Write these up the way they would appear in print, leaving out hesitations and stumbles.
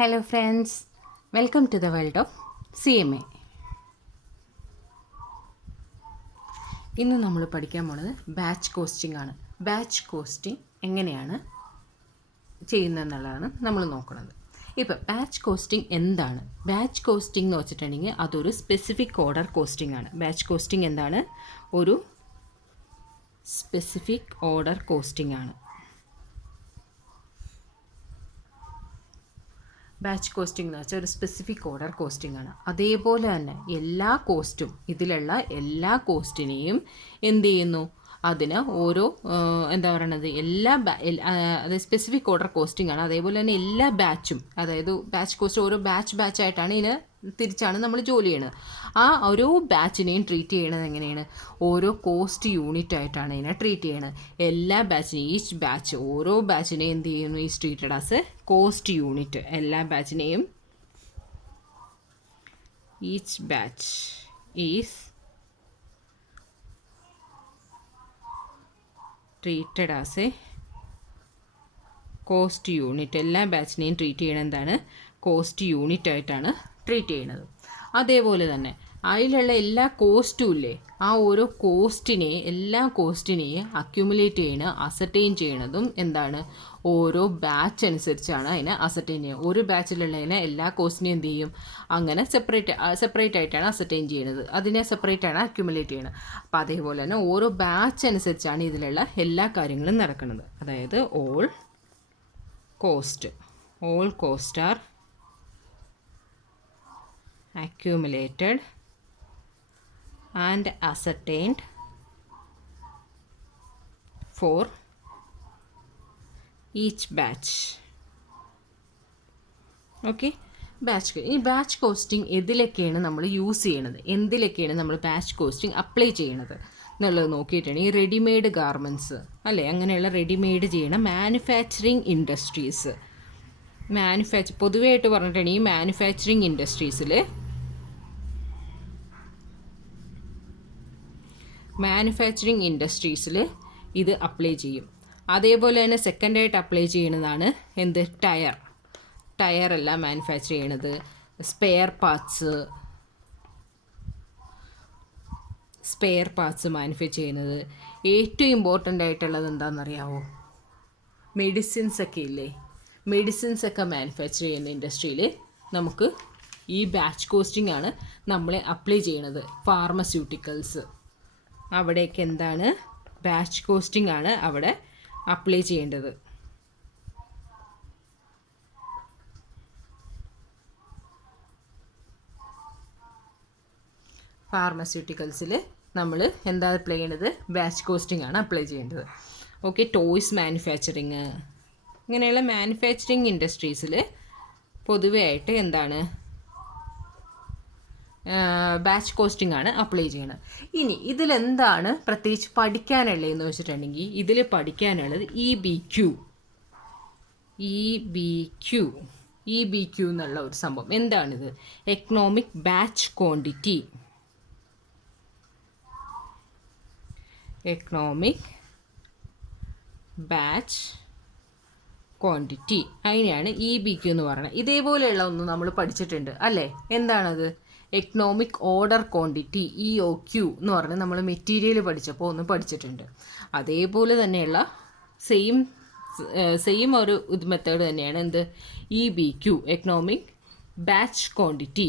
Hello friends, welcome to the world of CMA. ഇന്ന് നമ്മൾ പഠിക്കാൻ പോണത് ബാച്ച് കോസ്റ്റിംഗ് ആണ്. ബാച്ച് കോസ്റ്റിംഗ് എങ്ങനെയാണ് ചെയ്യുന്നതെന്നുള്ളതാണ് നമ്മൾ നോക്കുന്നത്. ഇപ്പോൾ ബാച്ച് കോസ്റ്റിംഗ് എന്താണ്? ബാച്ച് കോസ്റ്റിംഗ് എന്ന് വെച്ചിട്ടുണ്ടെങ്കിൽ അതൊരു സ്പെസിഫിക് ഓർഡർ കോസ്റ്റിംഗ് ആണ്. ബാച്ച് കോസ്റ്റിംഗ് എന്താണ്? ഒരു സ്പെസിഫിക് ഓർഡർ കോസ്റ്റിംഗ് ആണ്. ബാച്ച് കോസ്റ്റിംഗ് എന്ന് വെച്ചാൽ ഒരു സ്പെസിഫിക് ഓർഡർ കോസ്റ്റിംഗ് ആണ്. അതേപോലെ തന്നെ എല്ലാ കോസ്റ്റും, ഇതിലുള്ള എല്ലാ കോസ്റ്റിനെയും എന്ത് ചെയ്യുന്നു, അതിന് ഓരോ എന്താ പറയണത്, അത് സ്പെസിഫിക് ഓർഡർ കോസ്റ്റിംഗ് ആണ്. അതേപോലെ തന്നെ എല്ലാ ബാച്ചും, അതായത് ബാച്ച് കോസ്റ്റ് ഓരോ ബാച്ചായിട്ടാണ് ഇതിന് തിരിച്ചാണ് നമ്മൾ ജോലി ചെയ്യണത്. ആ ഓരോ ബാച്ചിനെയും ട്രീറ്റ് ചെയ്യണത് എങ്ങനെയാണ്? ഓരോ കോസ്റ്റ് യൂണിറ്റ് ആയിട്ടാണ് ഇതിനെ ട്രീറ്റ് ചെയ്യണത്. എല്ലാ ബാച്ചിനെയും, ഈച്ച് ബാച്ച്, ഓരോ ബാച്ചിനെയും എന്ത് ചെയ്യുന്നു, is treated as a cost unit. എല്ലാ ബാച്ചിനെയും each batch is treated as a cost unit. എല്ലാ ബാച്ചിനെയും ട്രീറ്റ് ചെയ്യണത് എന്താണ്? കോസ്റ്റ് യൂണിറ്റ് ആയിട്ടാണ് ട്രീറ്റ് ചെയ്യണത്. അതേപോലെ തന്നെ അതിലുള്ള എല്ലാ കോസ്റ്റും ഇല്ലേ, ആ ഓരോ എല്ലാ കോസ്റ്റിനെയും അക്യുമുലേറ്റ് ചെയ്യണ, അസർടെയിൻ ചെയ്യണതും എന്താണ്? ഓരോ ബാച്ച് അനുസരിച്ചാണ് അതിനെ അസർടെയിൻ ചെയ്യുക. ഒരു ബാച്ചിലുള്ളതിനെ എല്ലാ കോസ്റ്റിനെയും എന്ത് ചെയ്യും, അങ്ങനെ സെപ്പറേറ്റ് ആയിട്ടാണ് അസർടെയിൻ ചെയ്യുന്നത്. അതിനെ സെപ്പറേറ്റ് ആണ് അക്യുമുലേറ്റ് ചെയ്യണത്. അപ്പോൾ അതേപോലെ തന്നെ ഓരോ ബാച്ച് അനുസരിച്ചാണ് ഇതിലുള്ള എല്ലാ കാര്യങ്ങളും നടക്കുന്നത്. അതായത് all cost are accumulated and ascertained for each batch. Okay, ഈ ബാച്ച് കോസ്റ്റിംഗ് എന്തിലൊക്കെയാണ് നമ്മൾ യൂസ് ചെയ്യണത്, എന്തിലൊക്കെയാണ് നമ്മൾ ബാച്ച് കോസ്റ്റിംഗ് അപ്ലൈ ചെയ്യണത് എന്നുള്ളത് നോക്കിയിട്ടാണ്. ഈ റെഡിമെയ്ഡ് ഗാർമെൻറ്റ്സ് അല്ലേ, അങ്ങനെയുള്ള റെഡിമെയ്ഡ് ചെയ്യണ മാനുഫാക്ചറിങ് ഇൻഡസ്ട്രീസ്, പൊതുവായിട്ട് പറഞ്ഞിട്ടാണ് ഈ മാനുഫാക്ചറിങ് ഇൻഡസ്ട്രീസിൽ ഇത് അപ്ലൈ ചെയ്യും. അതേപോലെ തന്നെ സെക്കൻഡായിട്ട് അപ്ലൈ ചെയ്യുന്നതാണ് എന്ത്? ടയറല്ല മാനുഫാക്ചർ ചെയ്യണത്, സ്പെയർ പാർട്സ് മാനുഫാക്ചർ ചെയ്യുന്നത്. ഏറ്റവും ഇമ്പോർട്ടൻ്റ് ആയിട്ടുള്ളത് എന്താണെന്നറിയാവോ? മെഡിസിൻസ് ഒക്കെ ഇല്ലേ, മെഡിസിൻസ് ഒക്കെ മാനുഫാക്ചർ ചെയ്യുന്ന ഇൻഡസ്ട്രിയിൽ നമുക്ക് ഈ ബാച്ച് കോസ്റ്റിംഗ് ആണ് നമ്മൾ അപ്ലൈ ചെയ്യണത്. ഫാർമസ്യൂട്ടിക്കൽസ്, അവിടേക്ക് എന്താണ്? ബാച്ച് കോസ്റ്റിംഗ് ആണ് അവിടെ അപ്ലൈ ചെയ്യേണ്ടത്. ഫാർമസ്യൂട്ടിക്കൽസിൽ നമ്മൾ എന്താ അപ്ലൈ ചെയ്യേണ്ടത്? ബാച്ച് കോസ്റ്റിംഗ് ആണ് അപ്ലൈ ചെയ്യേണ്ടത്. ഓക്കെ, ടോയ്സ് മാനുഫാക്ചറിങ്, ഇങ്ങനെയുള്ള മാനുഫാക്ചറിങ് ഇൻഡസ്ട്രീസിൽ പൊതുവെ ആയിട്ട് എന്താണ്? ബാച്ച് കോസ്റ്റിംഗ് ആണ് അപ്ലൈ ചെയ്യണത്. ഇനി ഇതിലെന്താണ് പ്രത്യേകിച്ച് പഠിക്കാനുള്ളതെന്ന് വെച്ചിട്ടുണ്ടെങ്കിൽ, ഇതിൽ പഠിക്കാനുള്ളത് EBQ എന്നുള്ള ഒരു സംഭവം. എന്താണിത്? Economic batch quantity. അതിനെയാണ് EBQ എന്ന് പറയുന്നത്. ഇതേപോലെയുള്ള ഒന്ന് നമ്മൾ പഠിച്ചിട്ടുണ്ട് അല്ലേ? എന്താണത്? എക്കണോമിക് ഓർഡർ ക്വാണ്ടിറ്റി, EOQ എന്ന് പറഞ്ഞ് നമ്മൾ മെറ്റീരിയൽ പഠിച്ചപ്പോൾ ഒന്ന് പഠിച്ചിട്ടുണ്ട്. അതേപോലെ തന്നെയുള്ള സെയിം ഒരു മെത്തേഡ് തന്നെയാണ് എന്ത്? EBQ, economic batch quantity.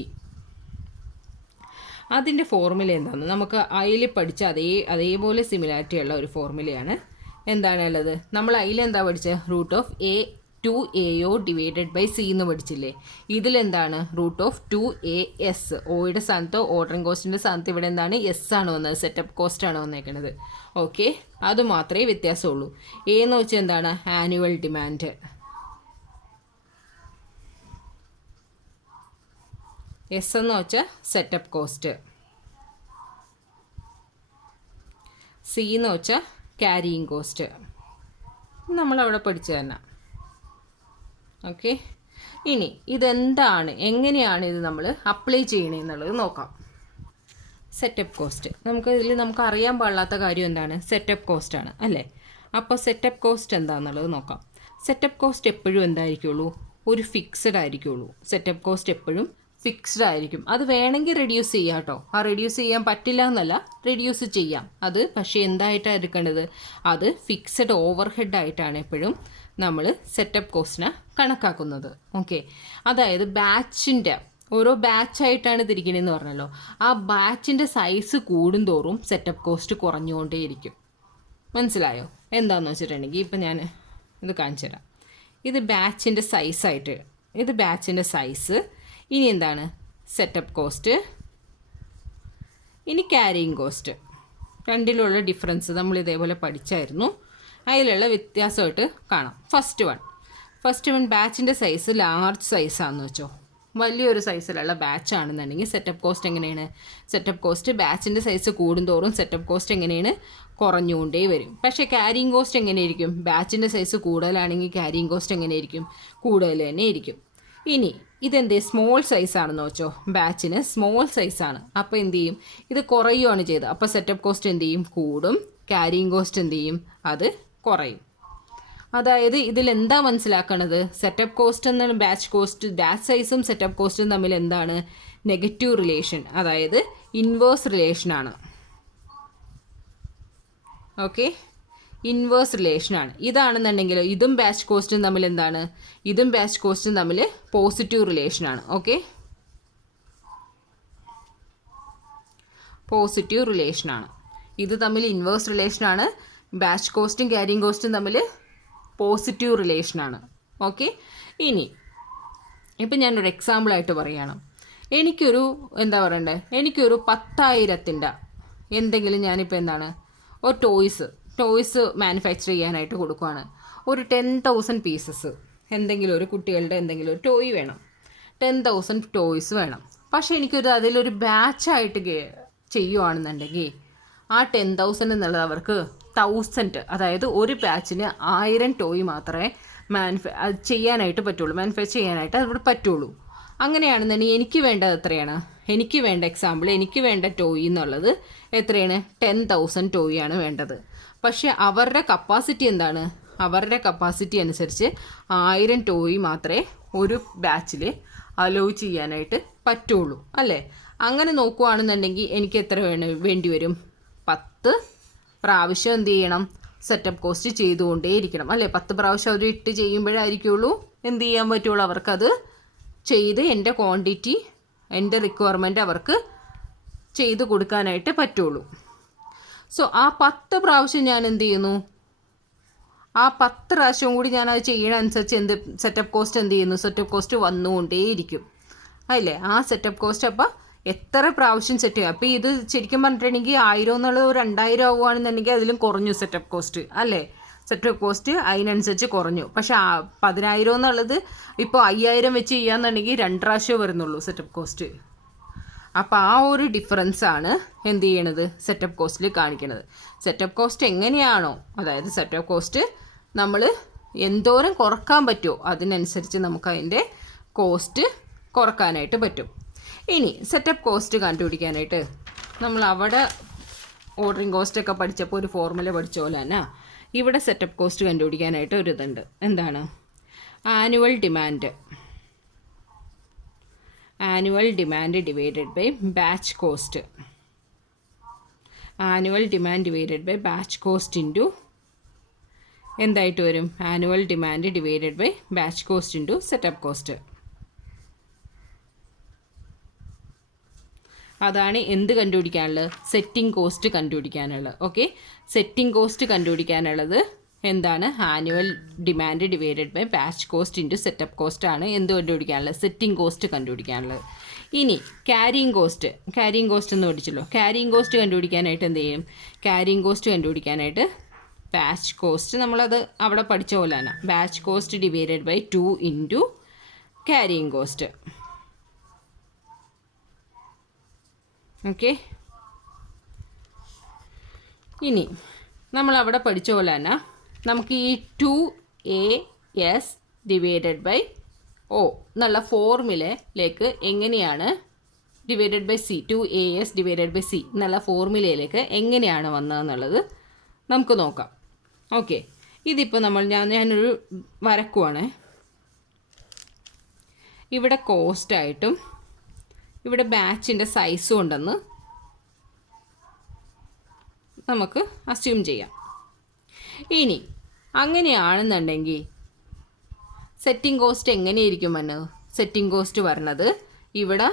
അതിൻ്റെ ഫോർമുല എന്താണെന്ന് നമുക്ക് അതിൽ പഠിച്ച അതേപോലെ സിമിലാരിറ്റി ഉള്ള ഒരു ഫോർമുലയാണ് എന്താണുള്ളത്. നമ്മൾ അതിലെന്താ പഠിച്ചത്? √2AO ഡിവൈഡഡ് ബൈ C എന്ന് പഠിച്ചില്ലേ? ഇതിലെന്താണ്? √2AS. ഓയുടെ സ്ഥാനത്ത്, ഓർഡറിംഗ് കോസ്റ്റിൻ്റെ സ്ഥാനത്ത് ഇവിടെ എന്താണ്? S ആണ് വന്നത്, സെറ്റപ്പ് കോസ്റ്റ് ആണ് വന്നേക്കുന്നത്. ഓക്കെ, അത് മാത്രമേ വ്യത്യാസമുള്ളൂ. A എന്ന് വെച്ചാൽ എന്താണ്? Annual demand. S എന്ന് വെച്ചാൽ സെറ്റപ്പ് കോസ്റ്റ്. C എന്ന് വെച്ചാൽ ക്യാരിയിങ് കോസ്റ്റ്. നമ്മളവിടെ പഠിച്ചു തന്നെ. ഓക്കെ, ഇനി ഇതെന്താണ്, എങ്ങനെയാണ് ഇത് നമ്മൾ അപ്ലൈ ചെയ്യണമെന്നുള്ളത് നോക്കാം. സെറ്റപ്പ് കോസ്റ്റ്, നമുക്ക് അറിയാൻ പാടില്ലാത്ത കാര്യം എന്താണ്? സെറ്റപ്പ് കോസ്റ്റ് ആണ് അല്ലേ? അപ്പോൾ സെറ്റപ്പ് കോസ്റ്റ് എന്താണെന്നുള്ളത് നോക്കാം. സെറ്റപ്പ് കോസ്റ്റ് എപ്പോഴും എന്തായിരിക്കുള്ളൂ? ഒരു ഫിക്സഡ് ആയിരിക്കുള്ളൂ. സെറ്റപ്പ് കോസ്റ്റ് എപ്പോഴും ഫിക്സ്ഡ് ആയിരിക്കും. അത് വേണമെങ്കിൽ റെഡ്യൂസ് ചെയ്യാം കേട്ടോ. ആ റെഡ്യൂസ് ചെയ്യാൻ പറ്റില്ല എന്നല്ല, റെഡ്യൂസ് ചെയ്യാം. അത് പക്ഷേ എന്തായിട്ടാണ് എടുക്കേണ്ടത്? അത് ഫിക്സഡ് ഓവർ ഹെഡ് ആയിട്ടാണ് എപ്പോഴും നമ്മൾ സെറ്റപ്പ് കോസ്റ്റിനെ കണക്കാക്കുന്നത്. ഓക്കെ, അതായത് ബാച്ചിൻ്റെ ഓരോ ബാച്ചായിട്ടാണ് തിരിക്കണമെന്ന് പറഞ്ഞല്ലോ. ആ ബാച്ചിൻ്റെ സൈസ് കൂടുന്തോറും സെറ്റപ്പ് കോസ്റ്റ് കുറഞ്ഞുകൊണ്ടേയിരിക്കും. മനസ്സിലായോ? എന്താണെന്ന് വെച്ചിട്ടുണ്ടെങ്കിൽ ഇപ്പം ഞാൻ ഇത് കാണിച്ചു തരാം. ഇത് ബാച്ചിൻ്റെ സൈസായിട്ട്, ഇത് ബാച്ചിൻ്റെ സൈസ്. ഇനി എന്താണ് സെറ്റപ്പ് കോസ്റ്റ്, ഇനി ക്യാരിയിങ് കോസ്റ്റ്. രണ്ടിലുള്ള ഡിഫറൻസ് നമ്മൾ ഇതേപോലെ പഠിച്ചായിരുന്നു. അതിലുള്ള വ്യത്യാസമായിട്ട് കാണാം. ഫസ്റ്റ് വൺ ബാച്ചിൻ്റെ സൈസ് ലാർജ് സൈസാണെന്ന് വെച്ചോ. വലിയൊരു സൈസിലുള്ള ബാച്ചാണെന്നുണ്ടെങ്കിൽ സെറ്റപ്പ് കോസ്റ്റ് എങ്ങനെയാണ്? സെറ്റപ്പ് കോസ്റ്റ് ബാച്ചിൻ്റെ സൈസ് കൂടുന്തോറും സെറ്റപ്പ് കോസ്റ്റ് എങ്ങനെയാണ്? കുറഞ്ഞുകൊണ്ടേ വരും. പക്ഷേ ക്യാരിയിങ് കോസ്റ്റ് എങ്ങനെയായിരിക്കും? ബാച്ചിൻ്റെ സൈസ് കൂടുതലാണെങ്കിൽ ക്യാരിയിങ് കോസ്റ്റ് എങ്ങനെയായിരിക്കും? കൂടുതൽ തന്നെ ഇരിക്കും. ഇനി ഇതെന്ത് സ്മോൾ സൈസാണെന്ന് വെച്ചോ. ബാച്ചിന് സ്മോൾ സൈസാണ്. അപ്പോൾ എന്ത് ചെയ്യും? ഇത് കുറയുകയാണ് ചെയ്തത്. അപ്പോൾ സെറ്റപ്പ് കോസ്റ്റ് എന്ത് ചെയ്യും? കൂടും. ക്യാരിയിങ് കോസ്റ്റ് എന്ത് ചെയ്യും? അത് കുറയും. അതായത് ഇതിലെന്താ മനസ്സിലാക്കണത്? സെറ്റപ്പ് കോസ്റ്റ് എന്നാണ് ബാച്ച് സൈസും സെറ്റപ്പ് കോസ്റ്റും തമ്മിൽ എന്താണ്? നെഗറ്റീവ് റിലേഷൻ, അതായത് ഇൻവേഴ്സ് റിലേഷനാണ്. ഓക്കെ, ഇൻവേഴ്സ് റിലേഷനാണ്. ഇതാണെന്നുണ്ടെങ്കിൽ ഇതും ബാച്ച് കോസ്റ്റും തമ്മിൽ എന്താണ്? ഇതും ബാച്ച് കോസ്റ്റും തമ്മിൽ പോസിറ്റീവ് റിലേഷനാണ്. ഓക്കെ, പോസിറ്റീവ് റിലേഷനാണ്. ഇത് തമ്മിൽ ഇൻവേഴ്സ് റിലേഷനാണ്. ബാച്ച് കോസ്റ്റും ക്യാരിയിങ് കോസ്റ്റും തമ്മിൽ പോസിറ്റീവ് റിലേഷനാണ്. ഓക്കെ, ഇനി ഇപ്പം ഞാനൊരു എക്സാമ്പിളായിട്ട് പറയുകയാണ്. എനിക്കൊരു എനിക്കൊരു 10,000 എന്തെങ്കിലും ഞാനിപ്പോൾ എന്താണ് ഒരു ടോയ്സ് മാനുഫാക്ചർ ചെയ്യാനായിട്ട് കൊടുക്കുകയാണ്. ഒരു 10,000 പീസസ് എന്തെങ്കിലും ഒരു കുട്ടികളുടെ എന്തെങ്കിലും ഒരു ടോയ് വേണം. 10,000 ടോയ്സ് വേണം. പക്ഷേ അതിലൊരു ബാച്ചായിട്ട് ചെയ്യുകയാണെന്നുണ്ടെങ്കിൽ ആ 10,000 എന്നുള്ളത് അവർക്ക് 1,000, അതായത് ഒരു ബാച്ചിന് 1000 ടോയ് മാത്രമേ ചെയ്യാനായിട്ട് പറ്റുള്ളൂ, മാനുഫാക്ചർ ചെയ്യാനായിട്ട് അവിടെ പറ്റുള്ളൂ. അങ്ങനെയാണെന്നുണ്ടെങ്കിൽ എനിക്ക് വേണ്ടത് എത്രയാണ്? എനിക്ക് വേണ്ട ടോയ് എന്നുള്ളത് എത്രയാണ്? 10,000 ടോയ് ആണ് വേണ്ടത്. പക്ഷേ അവരുടെ കപ്പാസിറ്റി എന്താണ്? അവരുടെ കപ്പാസിറ്റി അനുസരിച്ച് 1000 ടോയ് മാത്രമേ ഒരു ബാച്ചിൽ അലോ ചെയ്യാനായിട്ട് പറ്റുള്ളൂ, അല്ലേ? അങ്ങനെ നോക്കുകയാണെന്നുണ്ടെങ്കിൽ എനിക്ക് എത്ര വേണ്ടി വരും? 10 പ്രാവശ്യം എന്ത് ചെയ്യണം? സെറ്റപ്പ് കോസ്റ്റ് ചെയ്തുകൊണ്ടേയിരിക്കണം, അല്ലേ? 10 പ്രാവശ്യം അവർ ഇട്ട് ചെയ്യുമ്പോഴായിരിക്കുള്ളൂ എന്ത് ചെയ്യാൻ പറ്റുള്ളൂ? അവർക്കത് ചെയ്ത് എൻ്റെ ക്വാണ്ടിറ്റി, എൻ്റെ റിക്വയർമെൻറ്റ് അവർക്ക് ചെയ്ത് കൊടുക്കാനായിട്ട് പറ്റുള്ളൂ. സോ ആ 10 പ്രാവശ്യം ഞാൻ എന്ത് ചെയ്യുന്നു? ആ 10 പ്രാവശ്യം കൂടി ഞാൻ അത് ചെയ്യണ അനുസരിച്ച് സെറ്റപ്പ് കോസ്റ്റ് എന്ത് ചെയ്യുന്നു? സെറ്റപ്പ് കോസ്റ്റ് വന്നുകൊണ്ടേയിരിക്കും, അല്ലേ? ആ സെറ്റപ്പ് കോസ്റ്റ് അപ്പോൾ എത്ര പ്രാവശ്യം സെറ്റ് ചെയ്യും? അപ്പോൾ ഇത് ശരിക്കും പറഞ്ഞിട്ടുണ്ടെങ്കിൽ 1000 എന്നുള്ളത് 2000 ആവുകയാണെന്നുണ്ടെങ്കിൽ അതിലും കുറഞ്ഞു സെറ്റപ്പ് കോസ്റ്റ്, അല്ലേ? സെറ്റപ്പ് കോസ്റ്റ് അതിനനുസരിച്ച് കുറഞ്ഞു. പക്ഷേ 10,000 എന്നുള്ളത് ഇപ്പോൾ 5000 വെച്ച് ചെയ്യാന്നുണ്ടെങ്കിൽ 2 പ്രാവശ്യം വരുന്നുള്ളൂ സെറ്റപ്പ് കോസ്റ്റ്. അപ്പോൾ ആ ഒരു ഡിഫറൻസാണ് എന്ത് ചെയ്യണത്? സെറ്റപ്പ് കോസ്റ്റിൽ കാണിക്കണത്. സെറ്റപ്പ് കോസ്റ്റ് എങ്ങനെയാണോ, അതായത് സെറ്റപ്പ് കോസ്റ്റ് നമ്മൾ എന്തോരം കുറക്കാൻ പറ്റുമോ അതിനനുസരിച്ച് നമുക്ക് അതിൻ്റെ കോസ്റ്റ് കുറക്കാനായിട്ട് പറ്റും. ഇനി സെറ്റപ്പ് കോസ്റ്റ് കണ്ടുപിടിക്കാനായിട്ട് നമ്മൾ അവിടെ ഓർഡറിങ് കോസ്റ്റൊക്കെ പഠിച്ചപ്പോൾ ഒരു ഫോർമുല പഠിച്ച പോലെ തന്നെ ഇവിടെ സെറ്റപ്പ് കോസ്റ്റ് കണ്ടുപിടിക്കാനായിട്ട് ഒരു ഇതുണ്ട്. എന്താണ്? Annual demand divided by batch cost. Annual demand divided by batch cost into എന്തായിട്ട് വരും? Annual demand divided by batch cost into setup cost. അതാണ് എന്ത് കണ്ടുപിടിക്കാനുള്ളത്? സെറ്റിംഗ് കോസ്റ്റ് കണ്ടുപിടിക്കാനുള്ളത്. ഓക്കെ, സെറ്റിംഗ് കോസ്റ്റ് കണ്ടുപിടിക്കാനുള്ളത് എന്താണ്? Annual demand divided by batch cost into setup cost ആണ് എന്ത് കണ്ടുപിടിക്കാനുള്ളത്? Setting cost കണ്ടുപിടിക്കാനുള്ളത്. ഇനി ക്യാരിയിങ് കോസ്റ്റ് എന്ന് പഠിച്ചല്ലോ. ക്യാരിയിങ് കോസ്റ്റ് കണ്ടുപിടിക്കാനായിട്ട് എന്ത് ചെയ്യും? ക്യാരിയിങ് കോസ്റ്റ് കണ്ടുപിടിക്കാനായിട്ട് ബാച്ച് കോസ്റ്റ് നമ്മളത് അവിടെ പഠിച്ച പോലെ തന്നെ batch cost divided by 2 into carrying cost. Okay, ഇനി നമ്മളവിടെ പഠിച്ച പോലെ തന്നെ നമുക്ക് ഈ 2AS ഡിവൈഡഡ് ബൈ O എന്നുള്ള ഫോർമുലയിലേക്ക് എങ്ങനെയാണ് divided by C, 2AS divided by C എന്നുള്ള ഫോർമുലയിലേക്ക് എങ്ങനെയാണ് വന്നതെന്നുള്ളത് നമുക്ക് നോക്കാം. ഓക്കെ, ഇതിപ്പോൾ ഞാനൊരു വരക്കുവാണ്. ഇവിടെ കോസ്റ്റായിട്ടും ഇവിടെ ബാച്ചിൻ്റെ സൈസും ഉണ്ടെന്ന് നമുക്ക് അസ്യൂം ചെയ്യാം. ഇനി അങ്ങനെയാണെന്നുണ്ടെങ്കിൽ സെറ്റിംഗ് കോസ്റ്റ് എങ്ങനെയായിരിക്കും വന്നത്? സെറ്റിംഗ് കോസ്റ്റ് വരണത് ഇവിടെ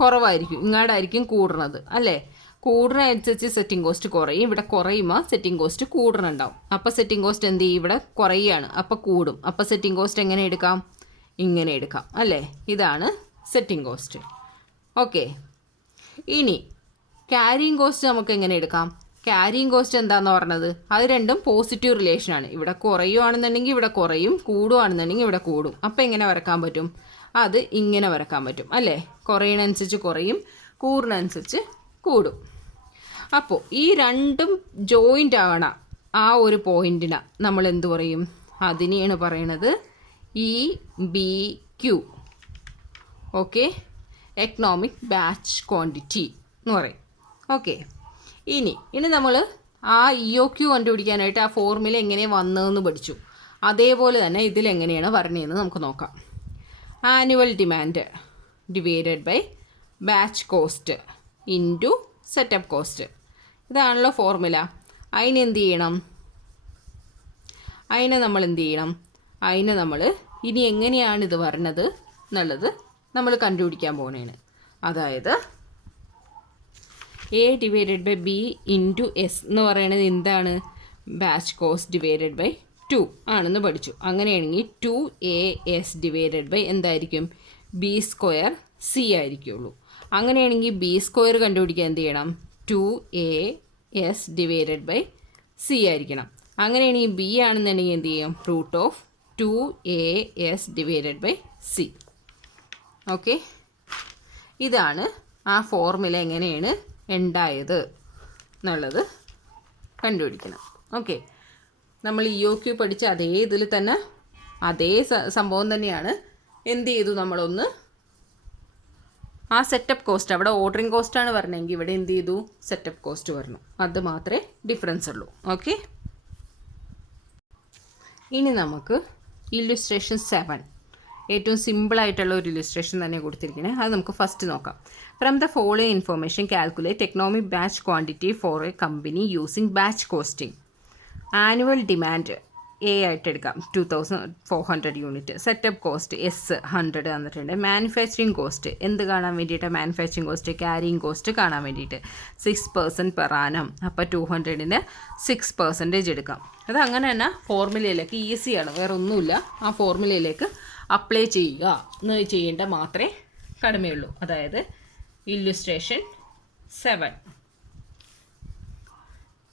കുറവായിരിക്കും, ഇങ്ങോട്ടായിരിക്കും കൂടുന്നത് അല്ലേ? കൂടുന്നതനുസരിച്ച് സെറ്റിംഗ് കോസ്റ്റ് കുറയും. ഇവിടെ കുറയുമ്പോൾ സെറ്റിംഗ് കോസ്റ്റ് കൂടുന്നുണ്ടാവും. അപ്പോൾ സെറ്റിംഗ് കോസ്റ്റ് എന്ത് ചെയ്യും? ഇവിടെ കുറയുകയാണ്, അപ്പോൾ കൂടും. അപ്പോൾ സെറ്റിംഗ് കോസ്റ്റ് എങ്ങനെ എടുക്കാം? ഇങ്ങനെ എടുക്കാം അല്ലേ? ഇതാണ് സെറ്റിംഗ് കോസ്റ്റ്. ഓക്കെ. ഇനി ക്യാരിയിങ് കോസ്റ്റ് നമുക്ക് എങ്ങനെ എടുക്കാം? ക്യാരിയിങ് കോസ്റ്റ് എന്താണെന്ന് പറഞ്ഞത്? അത് രണ്ടും പോസിറ്റീവ് റിലേഷനാണ്. ഇവിടെ കുറയുകയാണെന്നുണ്ടെങ്കിൽ ഇവിടെ കുറയും, കൂടുകയാണെന്നുണ്ടെങ്കിൽ ഇവിടെ കൂടും. അപ്പോൾ എങ്ങനെ വരക്കാൻ പറ്റും? അത് ഇങ്ങനെ വരക്കാൻ പറ്റും അല്ലേ? കുറയണനുസരിച്ച് കുറയും, കൂടുന്നതനുസരിച്ച് കൂടും. അപ്പോൾ ഈ രണ്ടും ജോയിൻ്റ് ആവണ ആ ഒരു പോയിൻറ്റിന് നമ്മൾ എന്ത് പറയും? അതിനെയാണ് പറയണത് EBQ. Okay, economic batch quantity എന്ന് പറയും. ഓക്കെ. ഇനി നമ്മൾ ആ EOQ കണ്ടുപിടിക്കാനായിട്ട് ആ ഫോർമുല എങ്ങനെ വന്നതെന്ന് പഠിച്ചു. അതേപോലെ തന്നെ ഇതിലെങ്ങനെയാണ് വരണതെന്ന് നമുക്ക് നോക്കാം. Annual demand divided by batch cost into setup cost. ഇതാണല്ലോ ഫോർമുല. അതിനെന്ത് ചെയ്യണം? അതിനെ നമ്മൾ ഇനി എങ്ങനെയാണ് ഇത് വരണത് എന്നുള്ളത് നമ്മൾ കണ്ടുപിടിക്കാൻ പോകുന്നതാണ്. അതായത് A divided by B into S എന്ന് പറയുന്നത് എന്താണ്? ബാച്ച് കോസ്റ്റ് ഡിവൈഡഡ് ബൈ 2 ആണെന്ന് പഠിച്ചു. അങ്ങനെയാണെങ്കിൽ 2AS ഡിവൈഡഡ് ബൈ എന്തായിരിക്കും? B² C ആയിരിക്കുള്ളൂ. അങ്ങനെയാണെങ്കിൽ B² കണ്ടുപിടിക്കാൻ എന്ത് ചെയ്യണം? 2AS ഡിവൈഡഡ് ബൈ C ആയിരിക്കണം. അങ്ങനെയാണെങ്കിൽ B ആണെന്നുണ്ടെങ്കിൽ എന്ത് ചെയ്യും? √2AS divided by C. Okay, ഇതാണ് ആ ഫോർമുല എങ്ങനെയാണ് ഉണ്ടായത് എന്നുള്ളത് കണ്ടുപിടിക്കണം. ഓക്കെ, നമ്മൾ EOQ പഠിച്ച അതേ ഇതിൽ തന്നെ അതേ സംഭവം തന്നെയാണ്. എന്ത് ചെയ്തു? നമ്മളൊന്ന് ആ സെറ്റപ്പ് കോസ്റ്റ്, അവിടെ ഓർഡറിങ് കോസ്റ്റാണ് പറഞ്ഞെങ്കിൽ ഇവിടെ എന്ത് ചെയ്തു? സെറ്റപ്പ് കോസ്റ്റ് വരണം. അത് മാത്രമേ ഡിഫറൻസ് ഉള്ളൂ. ഓക്കെ. ഇനി നമുക്ക് ഇല്ലുസ്ട്രേഷൻ 7, ഏറ്റവും സിമ്പിളായിട്ടുള്ള ഒരു ഇല്ലുസ്ട്രേഷൻ തന്നെ കൊടുത്തിരിക്കുന്നത്. അത് നമുക്ക് ഫസ്റ്റ് നോക്കാം. From the following information calculate economic batch quantity four A company using batch costing. Annual demand A ആയിട്ട് എടുക്കാം, 2400 യൂണിറ്റ്. സെറ്റപ്പ് കോസ്റ്റ് S 100 തന്നിട്ടുണ്ട്. മാനുഫാക്ചറിങ് കോസ്റ്റ് എന്ത് കാണാൻ വേണ്ടിയിട്ട്? മാനുഫാക്ചറിങ് കോസ്റ്റ്, ക്യാരിയിങ് കോസ്റ്റ് കാണാൻ വേണ്ടിയിട്ട് 6% പെർ ആനം. അപ്പോൾ 200ന് 6% എടുക്കാം. അത് അങ്ങനെ തന്നെ ഫോർമുലയിലേക്ക് ഈസിയാണ്, വേറെ ഒന്നുമില്ല. ആ ഫോർമുലയിലേക്ക് അപ്ലൈ ചെയ്യുക എന്ന് ചെയ്യേണ്ട മാത്രമേ കടമയുള്ളൂ. അതായത് ഇല്ലുസ്ട്രേഷൻ 7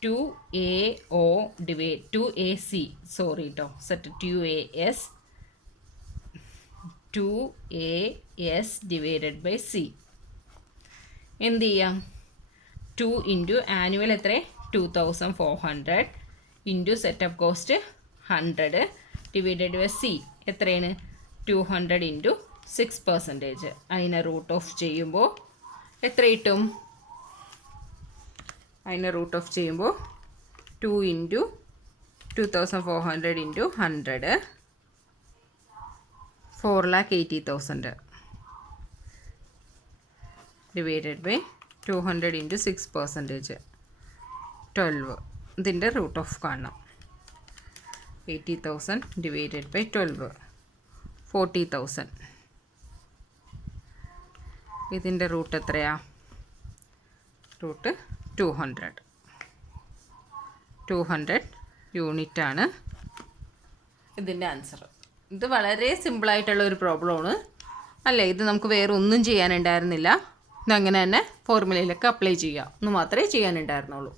2AC സോറി കേട്ടോ, set 2AS divided by C. എന്ത് ചെയ്യാം? 2 ഇൻറ്റു ആനുവൽ എത്ര? 2400 into setup cost 100 divided by C എത്രയാണ്? 200 ഇൻറ്റു 6%. അതിനെ റൂട്ട് ഓഫ് ചെയ്യുമ്പോൾ എത്ര കിട്ടും? അതിനെ റൂട്ട് ഓഫ് ചെയ്യുമ്പോൾ 2 into 2400 into 100 4,80,000 divided by 200 into 6% 12. ഇതിൻ്റെ റൂട്ട് ഓഫ് കാണണം. 80,000 ഡിവൈഡഡ് ബൈ 12 40,000. ഇതിൻ്റെ റൂട്ട് എത്രയാ? റൂട്ട് 200 യൂണിറ്റാണ് ഇതിൻ്റെ ആൻസർ. ഇത് വളരെ സിമ്പിളായിട്ടുള്ള ഒരു പ്രോബ്ലമാണ് അല്ലേ? ഇത് നമുക്ക് വേറെ ഒന്നും ചെയ്യാനുണ്ടായിരുന്നില്ല. ഇതങ്ങനെ തന്നെ ഫോർമുലയിലൊക്കെ അപ്ലൈ ചെയ്യുക എന്ന് മാത്രമേ ചെയ്യാനുണ്ടായിരുന്നുള്ളൂ.